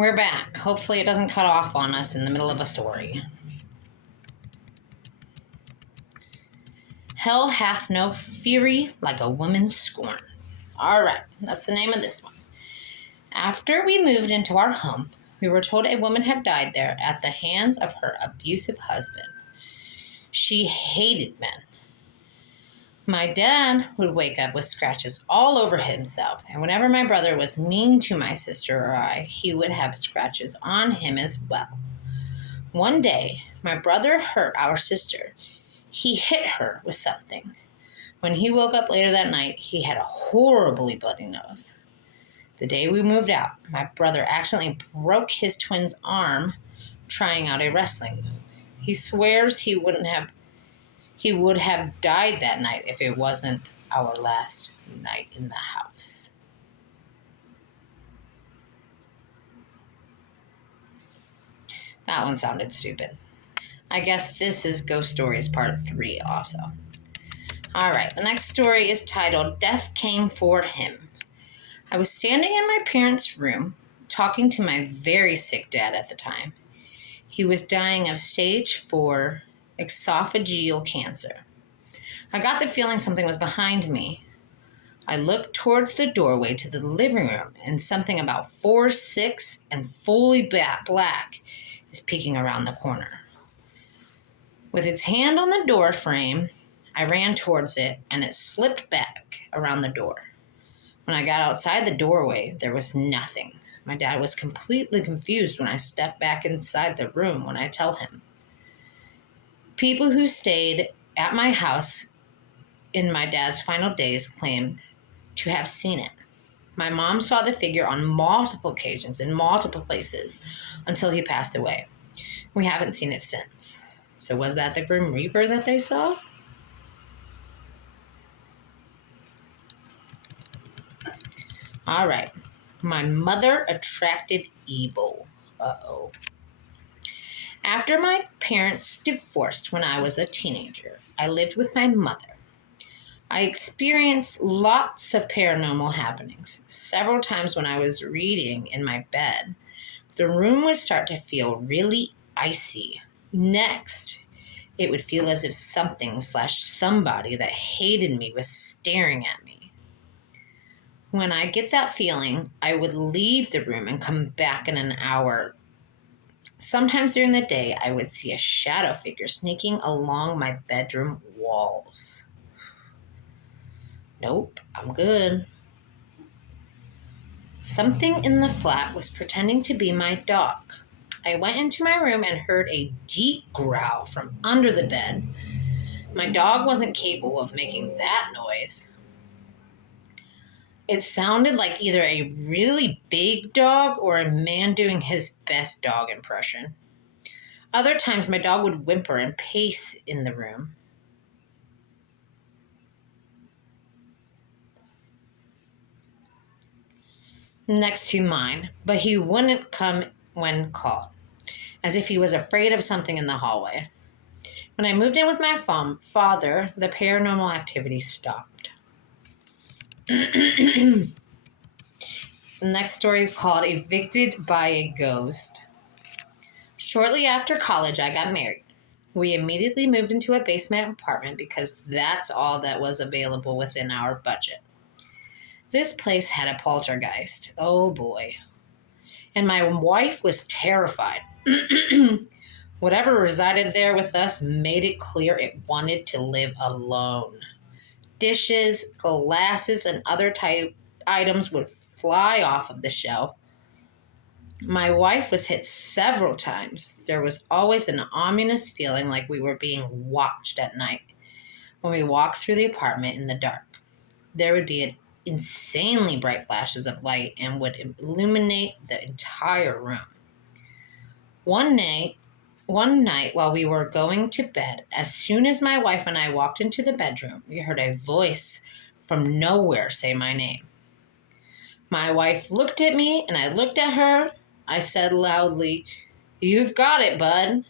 We're back. Hopefully it doesn't cut off on us in the middle of a story. Hell hath no fury like a woman's scorn. All right, that's the name of this one. After we moved into our home, we were told a woman had died there at the hands of her abusive husband. She hated men. My dad would wake up with scratches all over himself, and whenever my brother was mean to my sister or I, he would have scratches on him as well. One day, my brother hurt our sister. He hit her with something. When he woke up later that night, he had a horribly bloody nose. The day we moved out, my brother accidentally broke his twin's arm trying out a wrestling move. He swears he would have died that night if it wasn't our last night in the house. That one sounded stupid. I guess this is Ghost Stories Part 3 also. All right, the next story is titled Death Came for Him. I was standing in my parents' room talking to my very sick dad at the time. He was dying of stage 4 esophageal cancer. I got the feeling something was behind me. I looked towards the doorway to the living room, and something about 4'6" and fully black is peeking around the corner. With its hand on the door frame, I ran towards it, and it slipped back around the door. When I got outside the doorway, there was nothing. My dad was completely confused when I stepped back inside the room when I tell him. People who stayed at my house in my dad's final days claimed to have seen it. My mom saw the figure on multiple occasions in multiple places until he passed away. We haven't seen it since. So was that the Grim Reaper that they saw? All right. My mother attracted evil. Uh-oh. After my parents divorced when I was a teenager, I lived with my mother. I experienced lots of paranormal happenings. Several times when I was reading in my bed, the room would start to feel really icy. Next, it would feel as if something/somebody that hated me was staring at me. When I get that feeling, I would leave the room and come back in an hour. Sometimes during the day, I would see a shadow figure sneaking along my bedroom walls. Nope, I'm good. Something in the flat was pretending to be my dog. I went into my room and heard a deep growl from under the bed. My dog wasn't capable of making that noise. It sounded like either a really big dog or a man doing his best dog impression. Other times my dog would whimper and pace in the room. Next to mine, but he wouldn't come when called, as if he was afraid of something in the hallway. When I moved in with my father, the paranormal activity stopped. The next story is called Evicted by a Ghost. Shortly after college, I got married. We immediately moved into a basement apartment because that's all that was available within our budget. This place had a poltergeist. Oh boy. And my wife was terrified. Whatever resided there with us made it clear it wanted to live alone. Dishes, glasses, and other type items would fly off of the shelf. My wife was hit several times. There was always an ominous feeling like we were being watched at night when we walked through the apartment in the dark. There would be insanely bright flashes of light and would illuminate the entire room. One night while we were going to bed, as soon as my wife and I walked into the bedroom, we heard a voice from nowhere say my name. My wife looked at me and I looked at her. I said loudly, "You've got it, bud."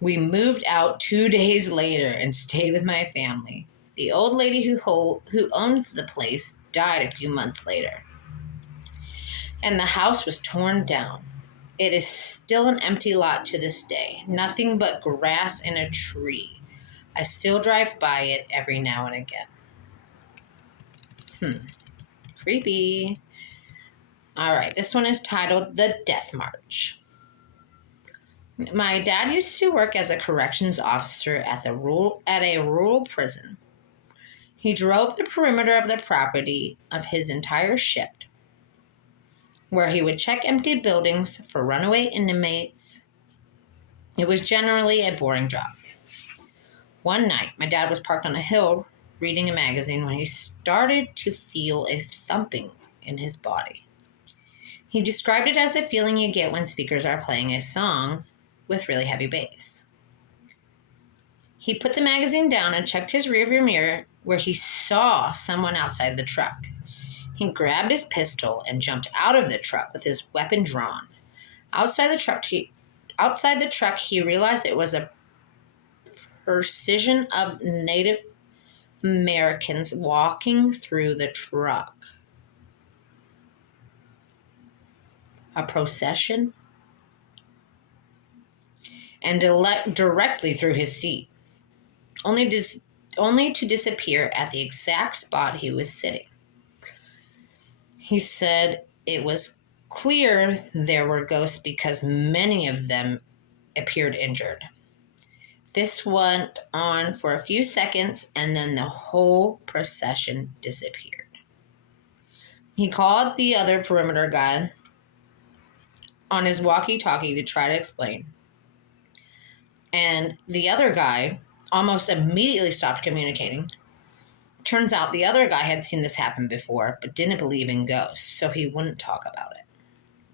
We moved out 2 days later and stayed with my family. The old lady who owned the place died a few months later. and the house was torn down. It is still an empty lot to this day, nothing but grass and a tree. I still drive by it every now and again. Creepy. All right, this one is titled The Death March. My dad used to work as a corrections officer at a rural prison. He drove the perimeter of the property of his entire shift, where he would check empty buildings for runaway inmates. It was generally a boring job. One night, my dad was parked on a hill reading a magazine when he started to feel a thumping in his body. He described it as the feeling you get when speakers are playing a song with really heavy bass. He put the magazine down and checked his rearview mirror, where he saw someone outside the truck. He grabbed his pistol and jumped out of the truck with his weapon drawn. Outside the truck, he realized it was a procession of Native Americans walking through the truck. A procession? And directly through his seat, only to disappear at the exact spot he was sitting. He said it was clear there were ghosts because many of them appeared injured. This went on for a few seconds, and then the whole procession disappeared. He called the other perimeter guy on his walkie-talkie to try to explain. And the other guy almost immediately stopped communicating. Turns out the other guy had seen this happen before, but didn't believe in ghosts, so he wouldn't talk about it.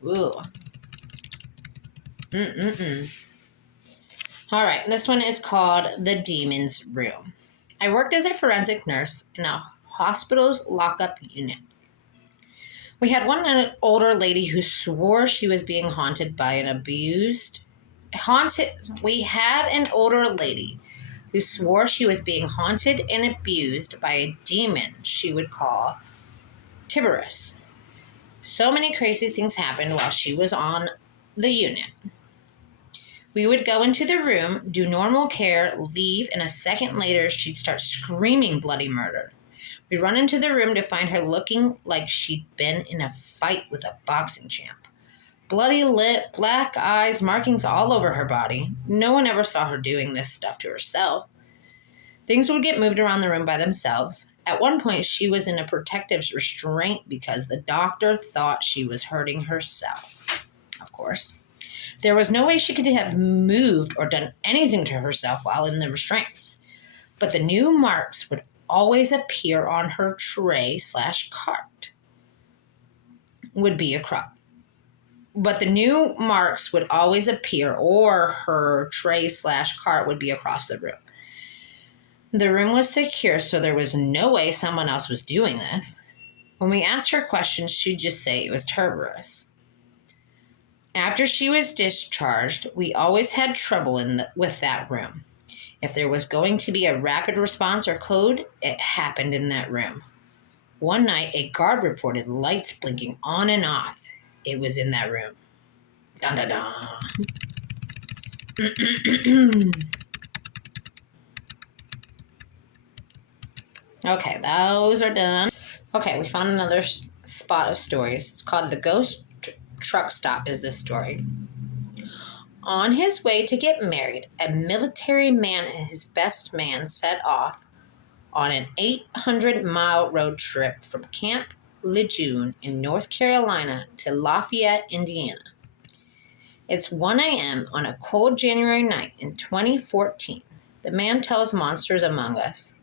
Ooh. All right, this one is called The Demon's Room. I worked as a forensic nurse in a hospital's lockup unit. We had one older lady who swore she was being haunted by an abused... We had an older lady who swore she was being haunted and abused by a demon she would call Tiberius. So many crazy things happened while she was on the unit. We would go into the room, do normal care, leave, and a second later she'd start screaming bloody murder. We'd run into the room to find her looking like she'd been in a fight with a boxing champ. Bloody lip, black eyes, markings all over her body. No one ever saw her doing this stuff to herself. Things would get moved around the room by themselves. At one point, she was in a protective restraint because the doctor thought she was hurting herself. Of course. There was no way she could have moved or done anything to herself while in the restraints. But the new marks would always appear on her tray/cart. But the new marks would always appear, or her tray/cart would be across the room. The room was secure, so there was no way someone else was doing this. When we asked her questions, she'd just say it was Tiberius. After she was discharged, we always had trouble with that room. If there was going to be a rapid response or code, it happened in that room. One night, a guard reported lights blinking on and off. It was in that room. Dun dun dun. Okay, those are done. Okay, we found another spot of stories. It's called The Ghost Truck Stop is this story. On his way to get married, a military man and his best man set off on an 800-mile road trip from Camp Lejeune in North Carolina to Lafayette, Indiana. It's 1 a.m. on a cold January night in 2014. The man tells Monsters Among Us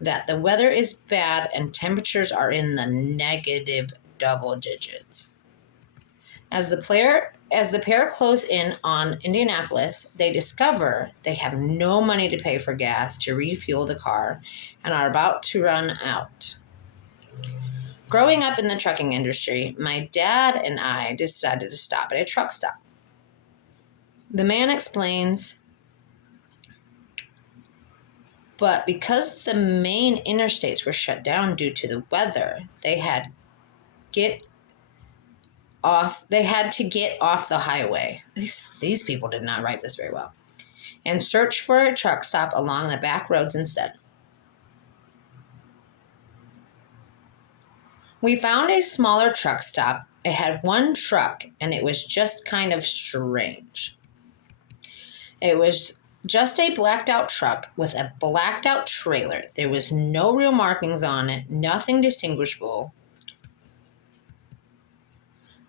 that the weather is bad and temperatures are in the negative double digits. As the pair close in on Indianapolis, they discover they have no money to pay for gas to refuel the car and are about to run out. Growing up in the trucking industry, my dad and I decided to stop at a truck stop. The man explains, but because the main interstates were shut down due to the weather, they had They had to get off the highway. These people did not write this very well. And search for a truck stop along the back roads instead. We found a smaller truck stop. It had one truck, and it was just kind of strange. It was just a blacked out truck with a blacked out trailer. There was no real markings on it, nothing distinguishable.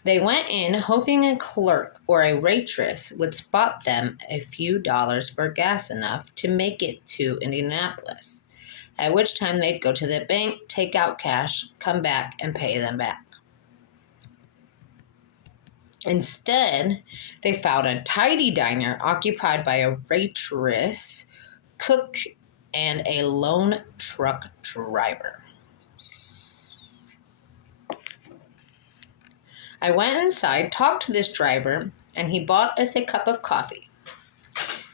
They went in hoping a clerk or a waitress would spot them a few dollars for gas enough to make it to Indianapolis, at which time they'd go to the bank, take out cash, come back, and pay them back. Instead, they found a tidy diner occupied by a waitress, cook, and a lone truck driver. I went inside, talked to this driver, and he bought us a cup of coffee.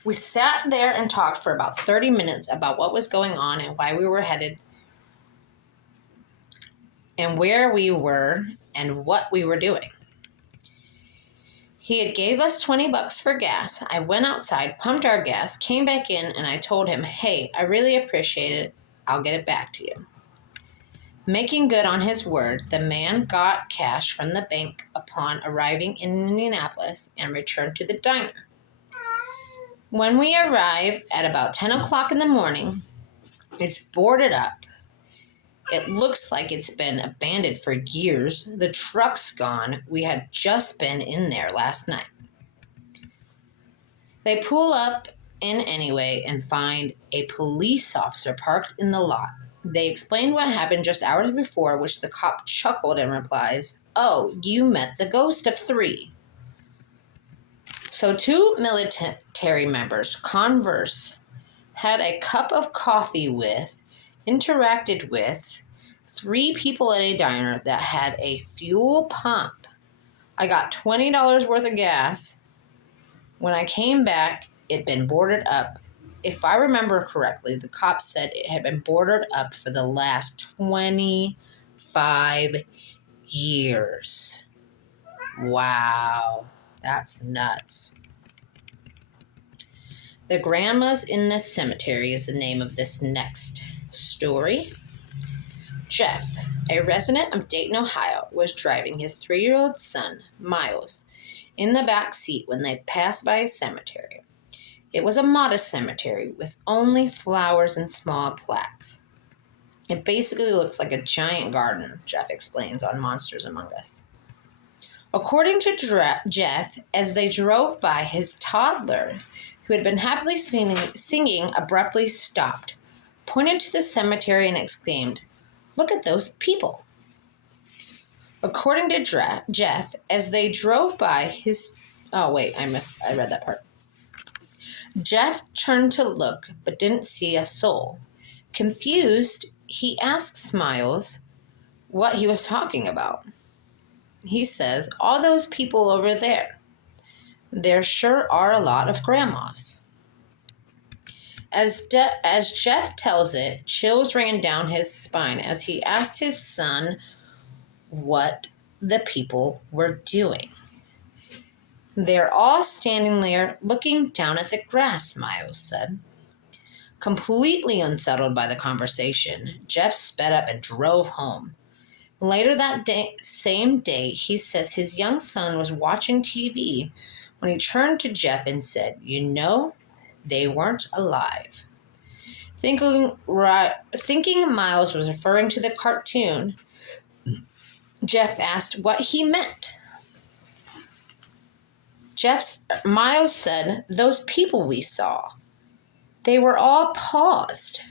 We sat there and talked for about 30 minutes about what was going on and why we were headed and where we were and what we were doing. He had gave us $20 for gas. I went outside, pumped our gas, came back in, and I told him, "Hey, I really appreciate it. I'll get it back to you." Making good on his word, the man got cash from the bank upon arriving in Indianapolis and returned to the diner. When we arrived at about 10 o'clock in the morning, it's boarded up. It looks like it's been abandoned for years. The truck's gone. We had just been in there last night. They pull up in anyway and find a police officer parked in the lot. They explained what happened just hours before, which the cop chuckled and replies, "Oh, you met the ghost of 3. So 2 military members converse, had a cup of coffee with, interacted with 3 people at a diner that had a fuel pump. I got $20 worth of gas. When I came back, it'd been boarded up. If I remember correctly, the cop said it had been boarded up for the last 25 years. Wow, that's nuts. The Grandmas in the Cemetery is the name of this next story. Jeff, a resident of Dayton, Ohio, was driving his 3-year-old son, Miles, in the back seat when they passed by a cemetery. It was a modest cemetery with only flowers and small plaques. It basically looks like a giant garden, Jeff explains on Monsters Among Us. According to Jeff, as they drove by, his toddler, who had been happily singing, abruptly stopped, pointed to the cemetery and exclaimed, "Look at those people." According to Jeff, as they drove by his... Oh, wait, I read that part. Jeff turned to look, but didn't see a soul. Confused, he asks Miles what he was talking about. He says, "All those people over there. There sure are a lot of grandmas." As Jeff tells it, chills ran down his spine as he asked his son what the people were doing. "They're all standing there looking down at the grass," Miles said. Completely unsettled by the conversation, Jeff sped up and drove home. Later that same day, he says his young son was watching TV when he turned to Jeff and said, "You know, they weren't alive." Thinking Miles was referring to the cartoon, Jeff asked what he meant. Miles said, "Those people we saw, they were all paused."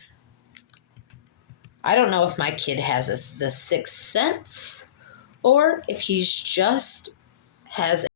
I don't know if my kid has the sixth sense or if he's just has